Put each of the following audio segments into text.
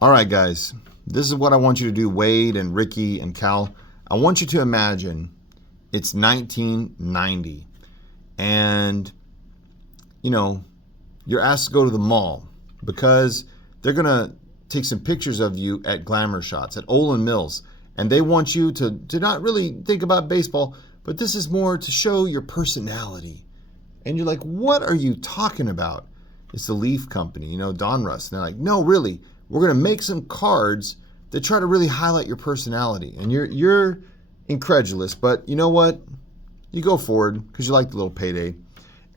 All right, guys, this is what I want you to do, Wade and Ricky and Cal. I want you to imagine it's 1990 and, you're asked to go to the mall because they're going to take some pictures of you at Glamor shots at Olin Mills. And they want you to not really think about baseball, but this is more to show your personality. And you're like, what are you talking about? It's the Leaf Company, Don Russ. And they're like, no, really, we're going to make some cards that try to really highlight your personality. And you're incredulous, but you know what? You go forward because you like the little payday.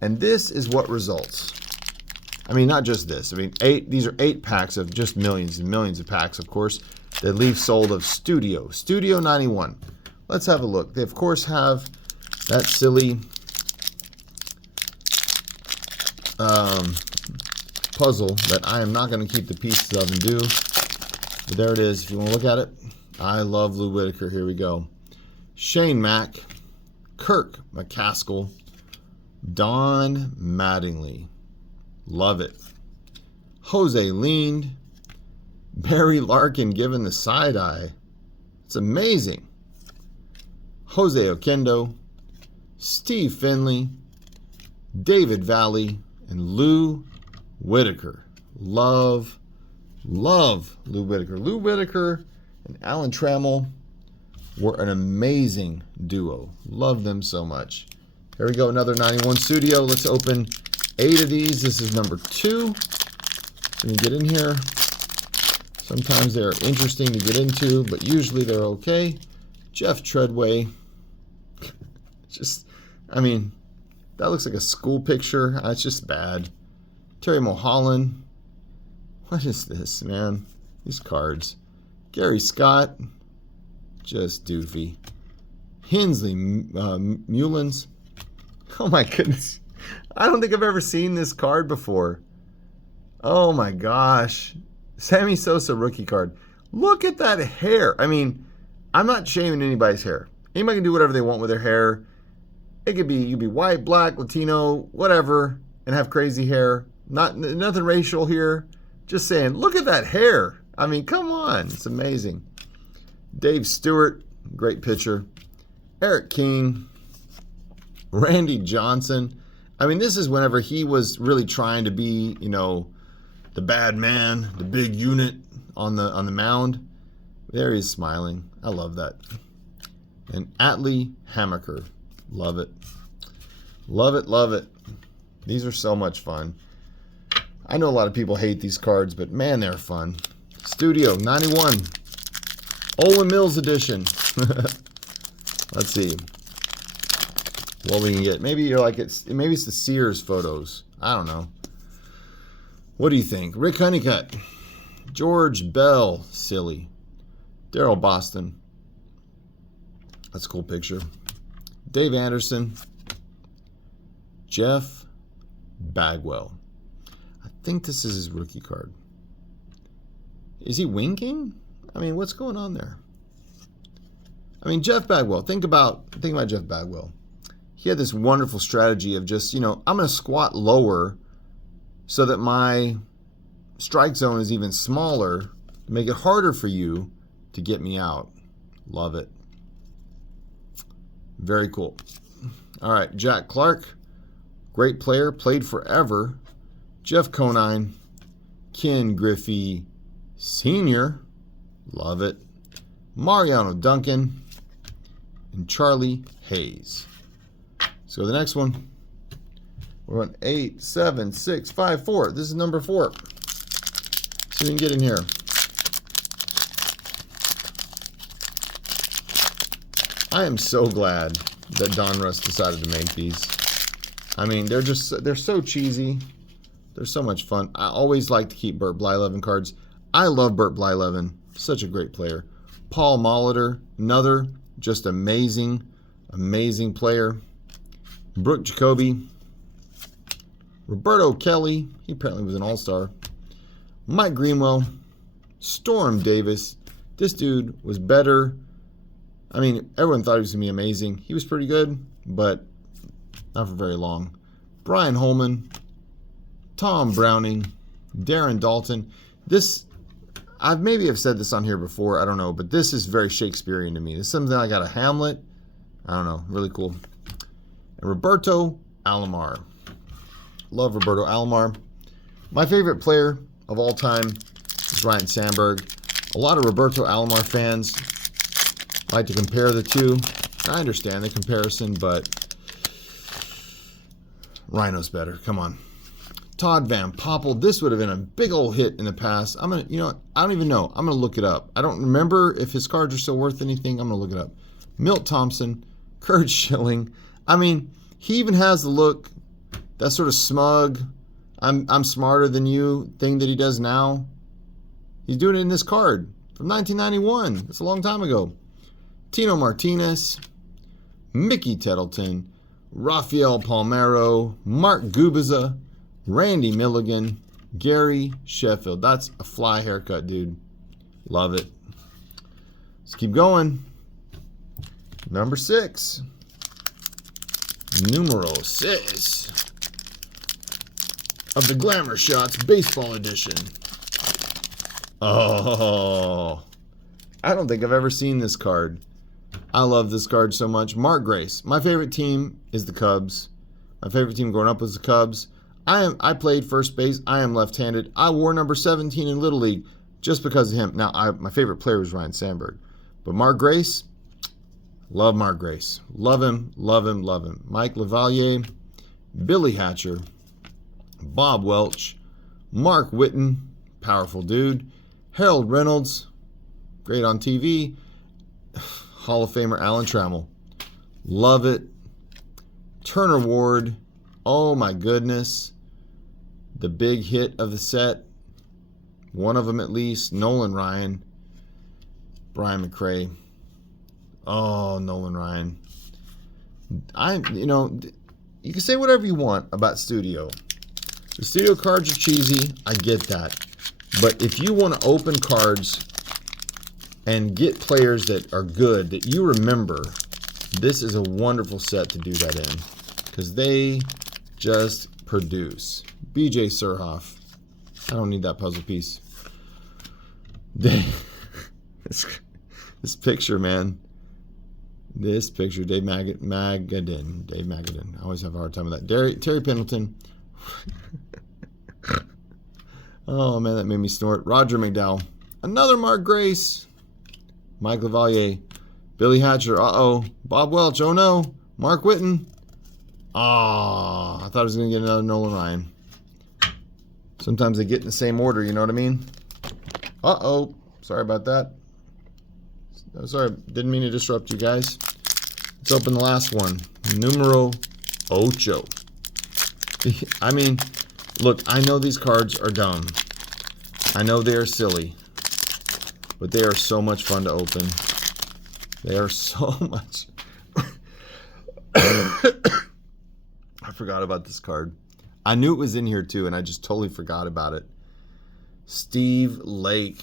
And this is what results. I mean, not just this. I mean, these are 8 packs of just millions and millions of packs, of course, that Leaf sold of Studio 91. Let's have a look. They, of course, have that silly puzzle that I am not going to keep the pieces of and do. But there it is. If you want to look at it, I love Lou Whitaker. Here we go. Shane Mack, Kirk McCaskill, Don Mattingly. Love it. Jose Leaned, Barry Larkin giving the side eye. It's amazing. Jose Oquendo, Steve Finley, David Valley, and Lou Whitaker. Love Lou Whitaker. Lou Whitaker and Alan Trammell were an amazing duo. Love them so much. Here we go, another 91 Studio. Let's open 8 of these. This is number 2. When you get in here, sometimes they're interesting to get into, but usually they're okay. Jeff Treadway. That looks like a school picture. It's just bad. Terry Mulholland. What is this, man? These cards. Gary Scott. Just doofy. Hensley Mullins. Oh my goodness. I don't think I've ever seen this card before. Oh my gosh. Sammy Sosa rookie card. Look at that hair. I mean, I'm not shaming anybody's hair. Anybody can do whatever they want with their hair. It could be, you could be white, black, Latino, whatever, and have crazy hair. Nothing racial here. Just saying, look at that hair. I mean, come on. It's amazing. Dave Stewart, great pitcher. Eric King. Randy Johnson. I mean, this is whenever he was really trying to be, the bad man, the big unit on the mound. There he's smiling. I love that. And Atlee Hammaker. Love it. Love it, love it. These are so much fun. I know a lot of people hate these cards, but man, they're fun. Studio 91. Olin Mills edition. Let's see what we can get. Maybe you're like maybe it's the Sears photos. I don't know. What do you think? Rick Honeycutt, George Bell, silly. Daryl Boston. That's a cool picture. Dave Anderson. Jeff Bagwell. I think this is his rookie card. Is he winking? I mean, what's going on there? I mean, Jeff Bagwell. Think about Jeff Bagwell. He had this wonderful strategy of just, I'm going to squat lower so that my strike zone is even smaller to make it harder for you to get me out. Love it. Very cool. All right, Jack Clark, great player, played forever. Jeff Conine, Ken Griffey Sr., love it. Mariano Duncan, and Charlie Hayes. So the next one, we're on 8, 7, 6, 5, 4. This is number 4. So you can get in here. I am so glad that Don Russ decided to make these. I mean, they're so cheesy. They're so much fun. I always like to keep Burt Blyleven cards. I love Burt Blyleven. Such a great player. Paul Molitor, another just amazing player. Brooke Jacoby. Roberto Kelly. He apparently was an all-star. Mike Greenwell. Storm Davis. This dude was better. I mean, everyone thought he was going to be amazing. He was pretty good, but not for very long. Brian Holman. Tom Browning. Darren Dalton. This, maybe have said this on here before, I don't know, but this is very Shakespearean to me. This is something I got a Hamlet. I don't know, really cool. And Roberto Alomar. Love Roberto Alomar. My favorite player of all time is Ryne Sandberg. A lot of Roberto Alomar fans like to compare the two. I understand the comparison, but Rhino's better. Come on. Todd Van Poppel. This would have been a big old hit in the past. I don't even know. I'm gonna look it up. I don't remember if his cards are still worth anything. I'm gonna look it up. Milt Thompson, Kurt Schilling. I mean, he even has the look, that sort of smug, I'm smarter than you thing that he does now. He's doing it in this card from 1991. That's a long time ago. Tino Martinez, Mickey Tettleton, Rafael Palmeiro, Mark Gubiza, Randy Milligan, Gary Sheffield. That's a fly haircut, dude. Love it. Let's keep going. Number 6. Numero 6 of the Glamor Shots Baseball Edition. Oh, I don't think I've ever seen this card. I love this card so much. Mark Grace. My favorite team is the Cubs. My favorite team growing up was the Cubs. I played first base. I am left-handed. I wore number 17 in Little League just because of him. Now, my favorite player was Ryne Sandberg. But Mark Grace, love Mark Grace. Love him, love him, love him. Mike LaValliere, Billy Hatcher, Bob Welch, Mark Whitten, powerful dude, Harold Reynolds, great on TV, Hall of Famer Alan Trammell. Love it. Turner Ward, oh my goodness. The big hit of the set, one of them at least, Nolan Ryan, Brian McRae. Oh, Nolan Ryan. You can say whatever you want about Studio. The Studio cards are cheesy, I get that. But if you want to open cards and get players that are good, that you remember, this is a wonderful set to do that in. Because they just produce. BJ Surhoff. I don't need that puzzle piece. This picture, man. This picture, Dave Magadan. I always have a hard time with that. Terry Pendleton. Oh, man, that made me snort. Roger McDowell. Another Mark Grace. Mike LaValliere. Billy Hatcher. Uh-oh. Bob Welch. Oh, no. Mark Whitten. Ah, I thought I was going to get another Nolan Ryan. Sometimes they get in the same order, you know what I mean? Uh-oh. Sorry about that. Sorry, didn't mean to disrupt you guys. Let's open the last one. Numero 8. I mean, look, I know these cards are dumb. I know they are silly. But they are so much fun to open. They are so much... I forgot about this card. I knew it was in here too, and I just totally forgot about it. Steve Lake.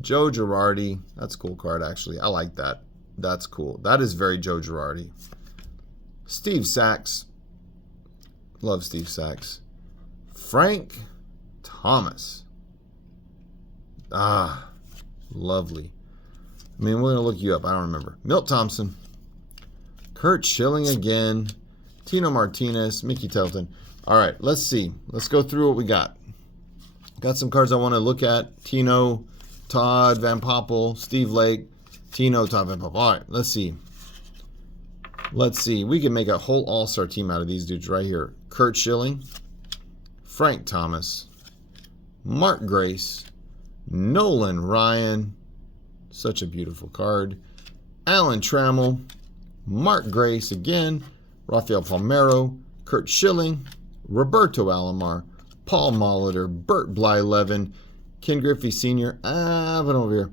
Joe Girardi. That's a cool card, actually. I like that. That's cool. That is very Joe Girardi. Steve Sachs. Love Steve Sachs. Frank Thomas. Ah, lovely. I mean, we're going to look you up. I don't remember. Milt Thompson. Kurt Schilling again. Tino Martinez. Mickey Tettleton. All right, let's see. Let's go through what we got. Got some cards I want to look at. Tino, Todd Van Poppel, Steve Lake, Tino, Todd Van Poppel. All right, let's see. Let's see. We can make a whole all-star team out of these dudes right here. Kurt Schilling, Frank Thomas, Mark Grace, Nolan Ryan. Such a beautiful card. Alan Trammell, Mark Grace again, Rafael Palmeiro, Kurt Schilling, Roberto Alomar, Paul Molitor, Bert Blyleven, Ken Griffey Sr., but over here,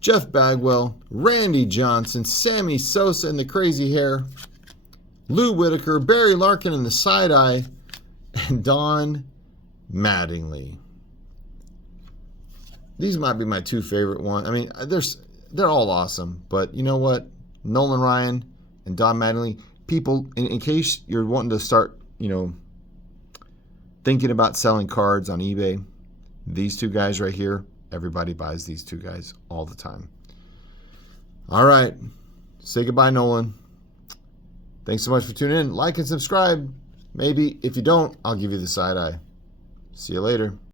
Jeff Bagwell, Randy Johnson, Sammy Sosa and the crazy hair, Lou Whitaker, Barry Larkin and the side eye, and Don Mattingly. These might be my two favorite ones. I mean, they're all awesome, but you know what? Nolan Ryan and Don Mattingly. People, in case you're wanting to start, thinking about selling cards on eBay, these two guys right here, Everybody buys these two guys all the time. All right. Say goodbye, Nolan. Thanks so much for tuning in. Like and subscribe. Maybe if you don't, I'll give you the side eye. See you later.